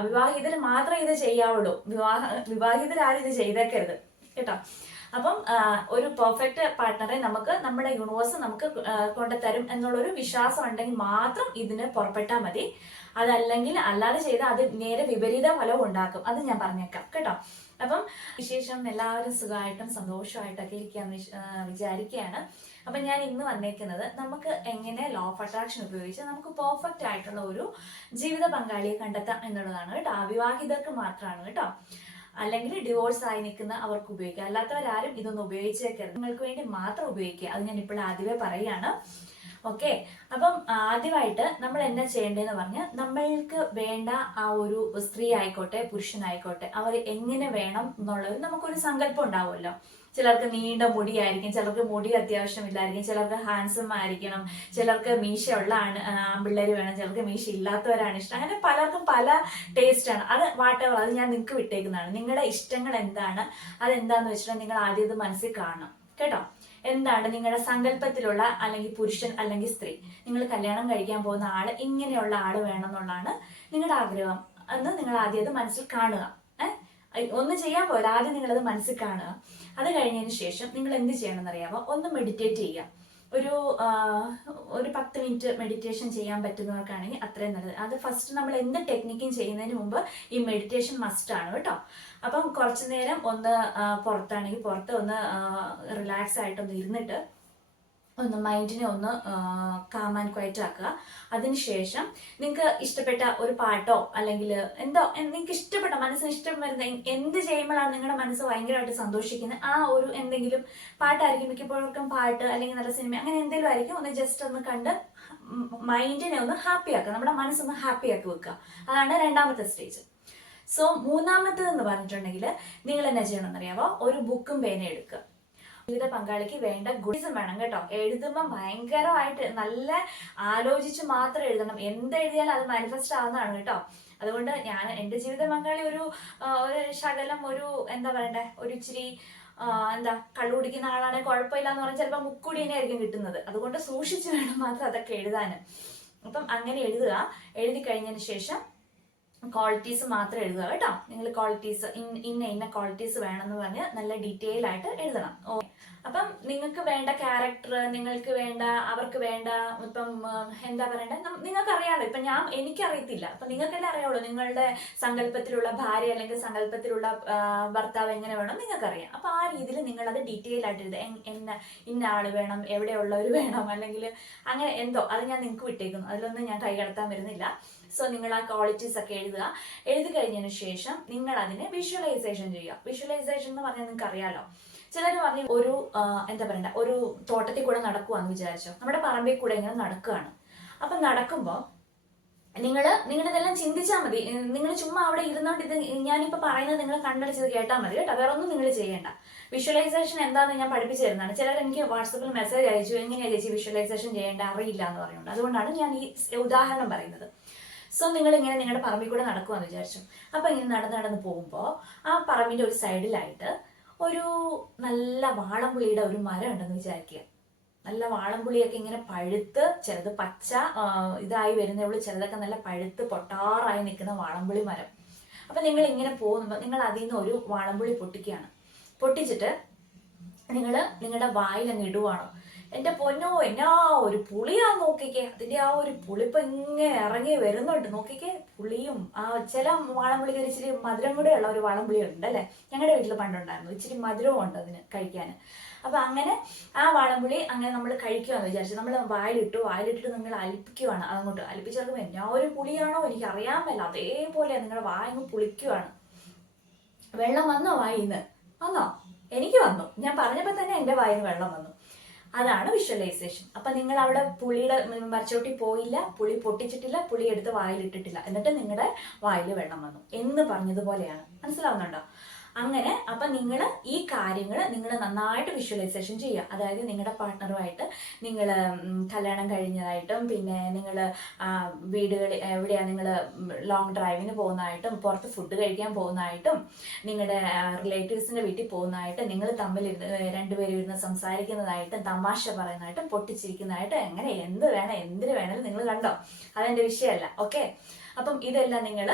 അവിവാഹിതർ മാത്രം ഇത് ചെയ്യാവുള്ളൂ. വിവാഹ വിവാഹിതരാരും ഇത് ചെയ്തേക്കരുത്. കേട്ടോ? അപ്പം ഒരു പെർഫെക്റ്റ് പാർട്ട്ണറെ നമുക്ക് നമ്മുടെ യൂണിവേഴ്സ് നമുക്ക് കൊണ്ടുതരും എന്നുള്ളൊരു വിശ്വാസം ഉണ്ടെങ്കിൽ മാത്രം ഇതിന് പുറപ്പെട്ടാൽ മതി. അതല്ലെങ്കിൽ അല്ലാതെ ചെയ്താൽ അത് നേരെ വിപരീത ഫലവും ഉണ്ടാക്കും. അത് ഞാൻ പറഞ്ഞേക്കാം. കേട്ടോ? അപ്പം വിശേഷം എല്ലാവരും സുഖമായിട്ടും സന്തോഷമായിട്ടൊക്കെ ആ, വിചാരിക്കുകയാണ്. അപ്പം ഞാൻ ഇന്ന് വന്നേക്കുന്നത് നമുക്ക് എങ്ങനെ ലോ ഓഫ് അട്രാക്ഷൻ ഉപയോഗിച്ച് നമുക്ക് പെർഫെക്റ്റ് ആയിട്ടുള്ള ഒരു ജീവിത പങ്കാളിയെ കണ്ടെത്താം എന്നുള്ളതാണ് കേട്ടോ. അവിവാഹിതർക്ക് മാത്രമാണ് കേട്ടോ. അല്ലെങ്കിൽ ഡിവോഴ്സ് ആയി നിൽക്കുന്ന അവർക്ക് ഉപയോഗിക്കുക അല്ലാത്തവരാരും ഇതൊന്നും ഉപയോഗിച്ചേക്കരുത്. നിങ്ങൾക്ക് വേണ്ടി മാത്രം ഉപയോഗിക്കുക. അത് ഞാൻ ഇപ്പോൾ ആദ്യമേ പറയുകയാണ്. ഓക്കെ അപ്പം ആദ്യമായിട്ട് നമ്മൾ എന്നാ ചെയ്യേണ്ടതെന്ന് പറഞ്ഞാൽ നമ്മൾക്ക് വേണ്ട ആ ഒരു സ്ത്രീ ആയിക്കോട്ടെ പുരുഷനായിക്കോട്ടെ അവർ എങ്ങനെ വേണം എന്നുള്ളത് നമുക്കൊരു സങ്കല്പം ഉണ്ടാവുമല്ലോ. ചിലർക്ക് നീണ്ട മുടിയായിരിക്കും ചിലർക്ക് മുടി അത്യാവശ്യം ഇല്ലായിരിക്കും ചിലർക്ക് ഹാൻസം ആയിരിക്കണം ചിലർക്ക് മീശ ഉള്ള ആൺപിള്ളേർ വേണം ചിലർക്ക് മീശ ഇല്ലാത്തവരാണ് ഇഷ്ടം. അങ്ങനെ പലർക്കും പല ടേസ്റ്റ് ആണ്. അത് വാട്ടവർ അത് ഞാൻ നിങ്ങൾക്ക് വിട്ടേക്കുന്നതാണ്. നിങ്ങളുടെ ഇഷ്ടങ്ങൾ എന്താണ്? അതെന്താന്ന് വെച്ചിട്ടുണ്ടെങ്കിൽ നിങ്ങൾ ആദ്യം ഇത് മനസ്സിൽ കാണണം. കേട്ടോ? എന്താണ് നിങ്ങളുടെ സങ്കല്പത്തിലുള്ള അല്ലെങ്കിൽ പുരുഷൻ അല്ലെങ്കിൽ സ്ത്രീ? നിങ്ങൾ കല്യാണം കഴിക്കാൻ പോകുന്ന ആൾ ഇങ്ങനെയുള്ള ആൾ വേണം എന്നുള്ളതാണ് നിങ്ങളുടെ ആഗ്രഹം. എന്ന് നിങ്ങൾ ആദ്യം അത് മനസ്സിൽ കാണുക. ഒന്ന് ചെയ്യാൻ പോരാ. ആദ്യം നിങ്ങളത് മനസ്സിൽ കാണുക. അത് കഴിഞ്ഞതിന് ശേഷം നിങ്ങൾ എന്ത് ചെയ്യണം എന്നറിയാമോ ഒന്ന് മെഡിറ്റേറ്റ് ചെയ്യുക. ഒരു ഒരു പത്ത് മിനിറ്റ് മെഡിറ്റേഷൻ ചെയ്യാൻ പറ്റുന്നവർക്കാണെങ്കിൽ അത്രയും നല്ലത്. അത് ഫസ്റ്റ് നമ്മൾ എന്ത് ടെക്നിക്കും ചെയ്യുന്നതിന് മുമ്പ് ഈ മെഡിറ്റേഷൻ മസ്റ്റ് ആണ് കേട്ടോ. അപ്പം കുറച്ചു നേരം ഒന്ന് പുറത്താണെങ്കിൽ പുറത്ത് ഒന്ന് റിലാക്സ് ആയിട്ടൊന്ന് ഇരുന്നിട്ട് ഒന്ന് മൈൻഡിനെ ഒന്ന് കാം ആൻഡ് ക്വയറ്റ് ആക്കുക. അതിനുശേഷം നിങ്ങൾക്ക് ഇഷ്ടപ്പെട്ട ഒരു പാട്ടോ അല്ലെങ്കിൽ എന്തോ നിങ്ങൾക്ക് ഇഷ്ടപ്പെട്ട മനസ്സിന് ഇഷ്ടം വരുന്ന എന്ത് ചെയ്യുമ്പോഴാണ് നിങ്ങളുടെ മനസ്സ് ഭയങ്കരമായിട്ട് സന്തോഷിക്കുന്നത് ആ ഒരു എന്തെങ്കിലും പാട്ടായിരിക്കും മിക്കപ്പോഴൊക്കെ പാട്ട് അല്ലെങ്കിൽ നല്ല സിനിമ അങ്ങനെ എന്തെങ്കിലും ആയിരിക്കും. ഒന്ന് ജസ്റ്റ് ഒന്ന് കണ്ട് മൈൻഡിനെ ഒന്ന് ഹാപ്പി ആക്കുക. നമ്മുടെ മനസ്സൊന്ന് ഹാപ്പി ആക്കി വെക്കുക. അതാണ് രണ്ടാമത്തെ സ്റ്റേജ് സോ മൂന്നാമത്തേത് എന്ന് പറഞ്ഞിട്ടുണ്ടെങ്കിൽ നിങ്ങൾ എന്നാ ചെയ്യണമെന്നറിയാവോ? ഒരു ബുക്കും പേന എടുക്കുക. ജീവിത പങ്കാളിക്ക് വേണ്ട ഗുഡിസം വേണം കേട്ടോ. എഴുതുമ്പോൾ ഭയങ്കരമായിട്ട് നല്ല ആലോചിച്ച് മാത്രം എഴുതണം. എന്ത് എഴുതിയാലും അത് മാനിഫെസ്റ്റ് ആവുന്നതാണ് കേട്ടോ. അതുകൊണ്ട് ഞാൻ എന്റെ ജീവിത പങ്കാളി ഒരു ശകലം ഒരു എന്താ പറയണ്ടേ ഒരു ഇച്ചിരി എന്താ കള്ളു കുടിക്കുന്ന ആളാണെങ്കിൽ കുഴപ്പമില്ല എന്ന് പറഞ്ഞാൽ ചിലപ്പോൾ മുക്കുടി തന്നെ ആയിരിക്കും കിട്ടുന്നത്. അതുകൊണ്ട് സൂക്ഷിച്ച് വേണം മാത്രം അതൊക്കെ എഴുതാൻ. അപ്പം അങ്ങനെ എഴുതുക. എഴുതി കഴിഞ്ഞതിന് ശേഷം ക്വാളിറ്റീസ് മാത്രം എഴുതുക കേട്ടോ. നിങ്ങൾ ക്വാളിറ്റീസ് ഇന്ന ഇന്ന ക്വാളിറ്റീസ് വേണമെന്ന് പറഞ്ഞ് നല്ല ഡീറ്റെയിൽ ആയിട്ട് എഴുതണം. ഓ അപ്പം നിങ്ങൾക്ക് വേണ്ട ക്യാരക്ടർ നിങ്ങൾക്ക് വേണ്ട അവർക്ക് വേണ്ട ഇപ്പം എന്താ പറയണ്ടേ? നിങ്ങൾക്ക് അറിയാമല്ലോ ഇപ്പം ഞാൻ എനിക്കറിയത്തില്ല. അപ്പം നിങ്ങൾക്കല്ലേ അറിയാവുള്ളൂ നിങ്ങളുടെ സങ്കല്പത്തിലുള്ള ഭാര്യ അല്ലെങ്കിൽ സങ്കല്പത്തിലുള്ള ഭർത്താവ് എങ്ങനെ വേണം നിങ്ങൾക്കറിയാം. അപ്പം ആ രീതിയിൽ നിങ്ങളത് ഡീറ്റെയിൽ ആയിട്ട് എഴുതുക. എന്ന ഇന്ന ആൾ വേണം എവിടെയുള്ളവർ വേണം അല്ലെങ്കിൽ അങ്ങനെ എന്തോ അത് ഞാൻ നിങ്ങൾക്ക് വിട്ടേക്കുന്നു. അതിലൊന്നും ഞാൻ കൈ കടത്താൻ വരുന്നില്ല. സോ നിങ്ങൾ ആ ക്വാളിറ്റീസ് ഒക്കെ എഴുതുക. എഴുതി കഴിഞ്ഞതിന് ശേഷം നിങ്ങൾ അതിനെ വിഷ്വലൈസേഷൻ ചെയ്യുക. വിഷ്വലൈസേഷൻ എന്ന് പറഞ്ഞാൽ നിങ്ങൾക്ക് അറിയാലോ ചിലർ പറഞ്ഞു ഒരു എന്താ പറയണ്ട? ഒരു തോട്ടത്തിൽ കൂടെ നടക്കുവാന്ന് വിചാരിച്ചോ. നമ്മുടെ പറമ്പിൽ കൂടെ ഇങ്ങനെ നടക്കുകയാണ്. അപ്പം നടക്കുമ്പോൾ നിങ്ങൾ നിങ്ങളിതെല്ലാം ചിന്തിച്ചാൽ മതി. നിങ്ങൾ ചുമ്മാ അവിടെ ഇരുന്നോണ്ട് ഇത് ഞാനിപ്പോ പറയുന്നത് നിങ്ങൾ കണ്ടടിച്ചത് കേട്ടാൽ മതി കേട്ടോ. വേറെ ഒന്നും നിങ്ങൾ ചെയ്യേണ്ട. വിഷ്വലൈസേഷൻ എന്താണെന്ന് ഞാൻ പഠിപ്പിച്ചു തരുന്നതാണ് ചിലർ എനിക്ക് വാട്സപ്പിൽ മെസ്സേജ് അയച്ചു എങ്ങനെയാ ചേച്ചി വിഷ്വലൈസേഷൻ ചെയ്യേണ്ട? അറിയില്ല എന്ന് പറയുന്നുണ്ട് അതുകൊണ്ടാണ് ഞാൻ ഈ ഉദാഹരണം പറയുന്നത്. സോ നിങ്ങൾ ഇങ്ങനെ നിങ്ങളുടെ പറമ്പിൽ കൂടെ നടക്കുവാന്ന് വിചാരിച്ചു. അപ്പൊ ഇങ്ങനെ നടന്ന് നടന്ന് പോകുമ്പോൾ ആ പറമ്പിന്റെ ഒരു സൈഡിലായിട്ട് ഒരു നല്ല വാളംപുളിയുടെ ഒരു മരം ഉണ്ടെന്ന് വിചാരിക്കുക. നല്ല വാളംപുളിയൊക്കെ ഇങ്ങനെ പഴുത്ത് ചിലത് പച്ച ഇതായി വരുന്നേ ഉള്ളൂ. ചിലതൊക്കെ നല്ല പഴുത്ത് പൊട്ടാറായി നിൽക്കുന്ന വാളംപുളി മരം. അപ്പൊ നിങ്ങൾ ഇങ്ങനെ പോകുമ്പോൾ നിങ്ങൾ അതിൽ നിന്ന് ഒരു വാളംപുളി പൊട്ടിക്കുകയാണ്. പൊട്ടിച്ചിട്ട് നിങ്ങൾ നിങ്ങളുടെ വായിൽ അങ്ങ് ഇടുവാണോ. എന്റെ പൊന്നോ എന്നാ ഒരു പുളിയാ നോക്കിക്കേ. അതിന്റെ ആ ഒരു പുളിപ്പ് ഇങ്ങനെ ഇറങ്ങി വരുന്നുണ്ട്. നോക്കിക്കേ പുളിയും ആ ചില വാളംപുളിക്ക് ഇച്ചിരി മധുരം കൂടെ ഉള്ള ഒരു വാളംപുളി ഉണ്ട് അല്ലേ? ഞങ്ങളുടെ വീട്ടിൽ പണ്ടുണ്ടായിരുന്നു. ഇച്ചിരി മധുരവും ഉണ്ട് അതിന് കഴിക്കാൻ അപ്പൊ അങ്ങനെ ആ വാളംപുളി അങ്ങനെ നമ്മൾ കഴിക്കുവാന്ന് വിചാരിച്ചു നമ്മൾ വായിലിട്ടു. വായിലിട്ടിട്ട് നിങ്ങൾ അലിപ്പിക്കുവാണ് അതങ്ങോട്ട് അലിപ്പിച്ചേർക്കുമ്പോൾ എന്നാ ഒരു പുളിയാണോ എനിക്ക് അറിയാൻ മേല. അതേപോലെ നിങ്ങളുടെ വായങ്ങ് പുളിക്കുവാണ്. വെള്ളം വന്നോ വായിന്ന്? വന്നോ? എനിക്ക് വന്നു. ഞാൻ പറഞ്ഞപ്പോൾ തന്നെ എന്റെ വായിന്ന് വെള്ളം വന്നു. അതാണ് വിഷ്വലൈസേഷൻ അപ്പൊ നിങ്ങൾ അവിടെ പുളിയുടെ മരച്ചോട്ടി പോയില്ല പുളി പൊട്ടിച്ചിട്ടില്ല പുളി എടുത്ത് വായിലിട്ടിട്ടില്ല. എന്നിട്ട് നിങ്ങളുടെ വായിൽ വെള്ളം വന്നു. എന്ന് പറഞ്ഞതുപോലെയാണ്. മനസ്സിലാവുന്നുണ്ടോ? അങ്ങനെ അപ്പൊ നിങ്ങൾ ഈ കാര്യങ്ങൾ നിങ്ങൾ നന്നായിട്ട് വിഷ്വലൈസേഷൻ ചെയ്യുക. അതായത് നിങ്ങളുടെ പാർട്ട്ണറുമായിട്ട് നിങ്ങൾ കല്യാണം കഴിഞ്ഞതായിട്ടും പിന്നെ നിങ്ങൾ വീടുകളിൽ എവിടെയാണ് നിങ്ങൾ ലോങ് ഡ്രൈവിന് പോകുന്നതായിട്ടും പുറത്ത് ഫുഡ് കഴിക്കാൻ പോകുന്നതായിട്ടും നിങ്ങളുടെ റിലേറ്റീവ്സിന്റെ വീട്ടിൽ പോകുന്നതായിട്ടും നിങ്ങൾ തമ്മിൽ രണ്ടുപേരും ഇരുന്ന് സംസാരിക്കുന്നതായിട്ടും തമാശ പറയുന്നതായിട്ടും പൊട്ടിച്ചിരിക്കുന്നതായിട്ടും എങ്ങനെ എന്ത് വേണം എന്തിന് വേണമെങ്കിലും നിങ്ങൾ കണ്ടോ? അതെന്റെ വിഷയമല്ല. ഓക്കെ അപ്പം ഇതെല്ലാം നിങ്ങൾ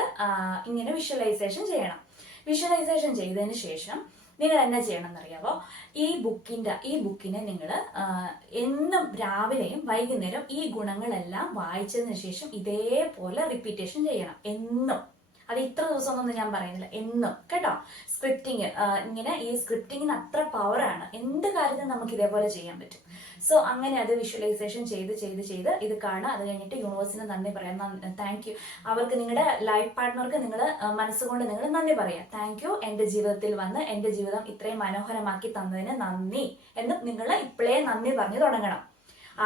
ഇങ്ങനെ വിഷ്വലൈസേഷൻ ചെയ്യണം. വിഷ്വലൈസേഷൻ ചെയ്തതിന് ശേഷം നിങ്ങൾ എന്നാ ചെയ്യണം എന്നറിയാമോ ഈ ബുക്കിന്റെ ഈ ബുക്കിനെ നിങ്ങൾ എന്നും രാവിലെയും വൈകുന്നേരം ഈ ഗുണങ്ങളെല്ലാം വായിച്ചതിന് ശേഷം ഇതേപോലെ റിപ്പീറ്റേഷൻ ചെയ്യണം. എന്നും. അത് ഇത്ര ദിവസമൊന്നും ഞാൻ പറയുന്നില്ല. എന്നും. കേട്ടോ? സ്ക്രിപ്റ്റിങ് ഇങ്ങനെ ഈ സ്ക്രിപ്റ്റിങ്ങിന് അത്ര പവറാണ് എന്ത് കാര്യത്തിനും നമുക്ക് ഇതേപോലെ ചെയ്യാൻ പറ്റും. സോ അങ്ങനെ അത് വിഷ്വലൈസേഷൻ ചെയ്ത് ചെയ്ത് ചെയ്ത് ഇത് കാണുക. അത് കഴിഞ്ഞിട്ട് യൂണിവേഴ്സിന് നന്ദി പറയാം. താങ്ക് യു അവർക്ക് നിങ്ങളുടെ ലൈഫ് പാർട്ട്ണർക്ക് നിങ്ങൾ മനസ്സുകൊണ്ട് നിങ്ങൾ നന്ദി പറയാം. താങ്ക് യു എന്റെ ജീവിതത്തിൽ വന്ന് എന്റെ ജീവിതം ഇത്രയും മനോഹരമാക്കി തന്നതിന് നന്ദി എന്ന് നിങ്ങൾ ഇപ്പോഴേ നന്ദി പറഞ്ഞു തുടങ്ങണം.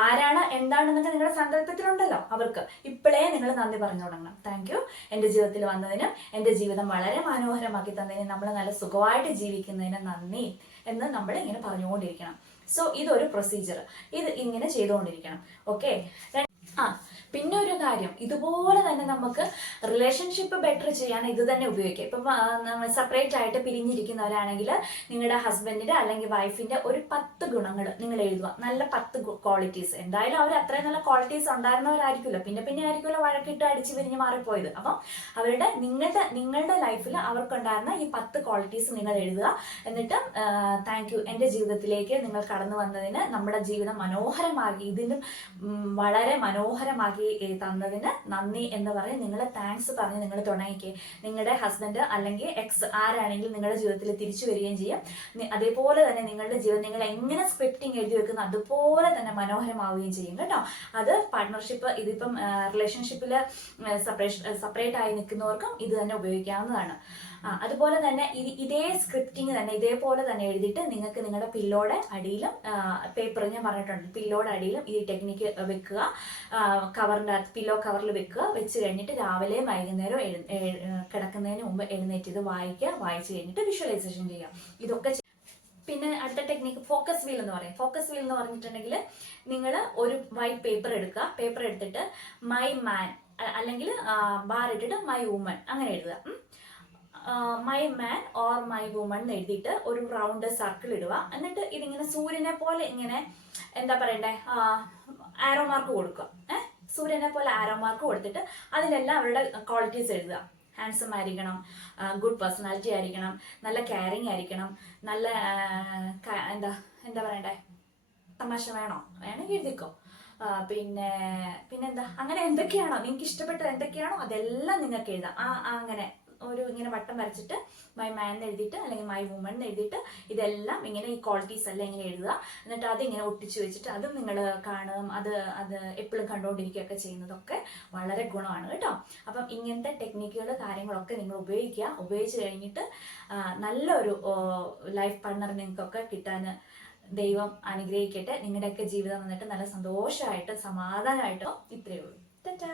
ആരാണ് എന്താണെന്നൊക്കെ നിങ്ങളുടെ സങ്കല്പത്തിലുണ്ടല്ലോ അവർക്ക്. ഇപ്പോഴേ നിങ്ങൾ നന്ദി പറഞ്ഞു തുടങ്ങണം. താങ്ക് യു എന്റെ ജീവിതത്തിൽ വന്നതിന് എന്റെ ജീവിതം വളരെ മനോഹരമാക്കി തന്നതിന് നമ്മൾ നല്ല സുഖമായിട്ട് ജീവിക്കുന്നതിന് നന്ദി എന്ന് നമ്മൾ ഇങ്ങനെ പറഞ്ഞുകൊണ്ടിരിക്കണം. സോ ഇതൊരു പ്രൊസീജിയർ ഇത് ഇങ്ങനെ ചെയ്തുകൊണ്ടിരിക്കണം. ഓക്കെ ആ പിന്നെ ഒരു കാര്യം ഇതുപോലെ തന്നെ നമുക്ക് റിലേഷൻഷിപ്പ് ബെറ്റർ ചെയ്യാൻ ഇത് തന്നെ ഉപയോഗിക്കാം. ഇപ്പം സെപ്പറേറ്റ് ആയിട്ട് പിരിഞ്ഞിരിക്കുന്നവരാണെങ്കിൽ നിങ്ങളുടെ ഹസ്ബൻഡിന്റെ അല്ലെങ്കിൽ വൈഫിന്റെ ഒരു പത്ത് ഗുണങ്ങൾ നിങ്ങൾ എഴുതുക. നല്ല പത്ത് ക്വാളിറ്റീസ് എന്തായാലും അവർ അത്രയും നല്ല ക്വാളിറ്റീസ് ഉണ്ടായിരുന്നവരായിരിക്കുമല്ലോ. പിന്നെ പിന്നെ ആയിരിക്കുമല്ലോ വഴക്കിട്ട് അടിച്ച് പിരിഞ്ഞ് മാറിപ്പോയത്. അപ്പം അവരുടെ നിങ്ങളുടെ നിങ്ങളുടെ ലൈഫിൽ അവർക്കുണ്ടായിരുന്ന ഈ പത്ത് ക്വാളിറ്റീസ് നിങ്ങൾ എഴുതുക. എന്നിട്ട് താങ്ക് യു എന്റെ ജീവിതത്തിലേക്ക് നിങ്ങൾ കടന്നു വന്നതിന് നമ്മുടെ ജീവിതം മനോഹരമാക്കി ഇതിനും വളരെ മനോഹരമാക്കി ഏ, തന്നതിന് നന്ദി എന്ന് പറഞ്ഞ് നിങ്ങൾ താങ്ക്സ് പറഞ്ഞ് നിങ്ങൾ തുടങ്ങിക്കേ നിങ്ങളുടെ ഹസ്ബൻഡ് അല്ലെങ്കിൽ എക്സ് ആരാണെങ്കിലും നിങ്ങളുടെ ജീവിതത്തിൽ തിരിച്ചു വരികയും ചെയ്യും. അതേപോലെ തന്നെ നിങ്ങളുടെ ജീവിതം നിങ്ങൾ എങ്ങനെ സ്ക്രിപ്റ്റിംഗ് എഴുതി വെക്കുന്നു അതുപോലെ തന്നെ മനോഹരമാവുകയും ചെയ്യും കേട്ടോ. അത് പാർട്ട്ണർഷിപ്പ് ഇതിപ്പം റിലേഷൻഷിപ്പിൽ സെപ്പറേഷൻ സെപ്പറേറ്റ് ആയി നിൽക്കുന്നവർക്കും ഇത് തന്നെ ഉപയോഗിക്കാവുന്നതാണ്. ആ അതുപോലെ തന്നെ ഇതേ സ്ക്രിപ്റ്റിംഗ് തന്നെ ഇതേപോലെ തന്നെ എഴുതിയിട്ട് നിങ്ങൾക്ക് നിങ്ങളുടെ പില്ലോടെ അടിയിലും പേപ്പർ ഞാൻ പറഞ്ഞിട്ടുണ്ട് പില്ലോടെ അടിയിലും ഈ ടെക്നിക്ക് വെക്കുക. കവറിന്റെ അകത്ത് പില്ലോ കവറിൽ വെക്കുക. വെച്ച് കഴിഞ്ഞിട്ട് രാവിലെ വൈകുന്നേരം കിടക്കുന്നതിന് മുമ്പ് എഴുന്നേറ്റ് ഇത് വായിക്കുക. വായിച്ച് കഴിഞ്ഞിട്ട് വിഷ്വലൈസേഷൻ ചെയ്യുക. ഇതൊക്കെ പിന്നെ അടുത്ത ടെക്നിക്ക് ഫോക്കസ് വീൽ എന്ന് പറയും. ഫോക്കസ് വീൽ എന്ന് പറഞ്ഞിട്ടുണ്ടെങ്കിൽ നിങ്ങൾ ഒരു വൈറ്റ് പേപ്പർ എടുക്കുക. പേപ്പർ എടുത്തിട്ട് മൈ മാൻ അല്ലെങ്കിൽ ബാർ ഇട്ടിട്ട് മൈ വുമൺ അങ്ങനെ എഴുതുക. My man or my woman എന്ന് എഴുതിയിട്ട് ഒരു റൗണ്ട് സർക്കിൾ ഇടുക. എന്നിട്ട് ഇതിങ്ങനെ സൂര്യനെ പോലെ ഇങ്ങനെ എന്താ പറയണ്ടേ? ആരോ മാർക്ക് കൊടുക്കുക. സൂര്യനെ പോലെ ആരോ മാർക്ക് കൊടുത്തിട്ട് അതിലെല്ലാം അവരുടെ ക്വാളിറ്റീസ് എഴുതുക. ഹാൻസം ആയിരിക്കണം ഗുഡ് പേഴ്സണാലിറ്റി ആയിരിക്കണം നല്ല കെയറിങ് ആയിരിക്കണം നല്ല എന്താ എന്താ പറയണ്ടേ? തമാശ വേണോ? വേണമെങ്കിൽ എഴുതിക്കോ. പിന്നെ പിന്നെന്താ? അങ്ങനെ എന്തൊക്കെയാണോ? നിങ്ങൾക്ക് ഇഷ്ടപ്പെട്ടത് എന്തൊക്കെയാണോ? അതെല്ലാം നിങ്ങൾക്ക് എഴുതാം. ആ, അങ്ങനെ ഒരു ഇങ്ങനെ വട്ടം വരച്ചിട്ട് മൈ മാൻ എന്ന് എഴുതിയിട്ട് അല്ലെങ്കിൽ മൈ വുമൺ എന്ന് എഴുതിയിട്ട് ഇതെല്ലാം ഇങ്ങനെ ഈ ക്വാളിറ്റീസ് എല്ലാം ഇങ്ങനെ എഴുതുക. എന്നിട്ട് അത് ഇങ്ങനെ ഒട്ടിച്ചു വെച്ചിട്ട് അതും നിങ്ങൾ കാണും. അത് അത് എപ്പോഴും കണ്ടുകൊണ്ടിരിക്കുകയൊക്കെ ചെയ്യുന്നതൊക്കെ വളരെ ഗുണമാണ് കേട്ടോ. അപ്പം ഇങ്ങനത്തെ ടെക്നിക്കുകൾ കാര്യങ്ങളൊക്കെ നിങ്ങൾ ഉപയോഗിക്കുക. ഉപയോഗിച്ച് കഴിഞ്ഞിട്ട് നല്ലൊരു ലൈഫ് പാർട്ണർ നിങ്ങൾക്കൊക്കെ കിട്ടാൻ ദൈവം അനുഗ്രഹിക്കട്ടെ. നിങ്ങളുടെയൊക്കെ ജീവിതം വന്നിട്ട് നല്ല സന്തോഷമായിട്ട് സമാധാനമായിട്ടും ഇത്രയേ ഉള്ളൂ. ടാറ്റാ.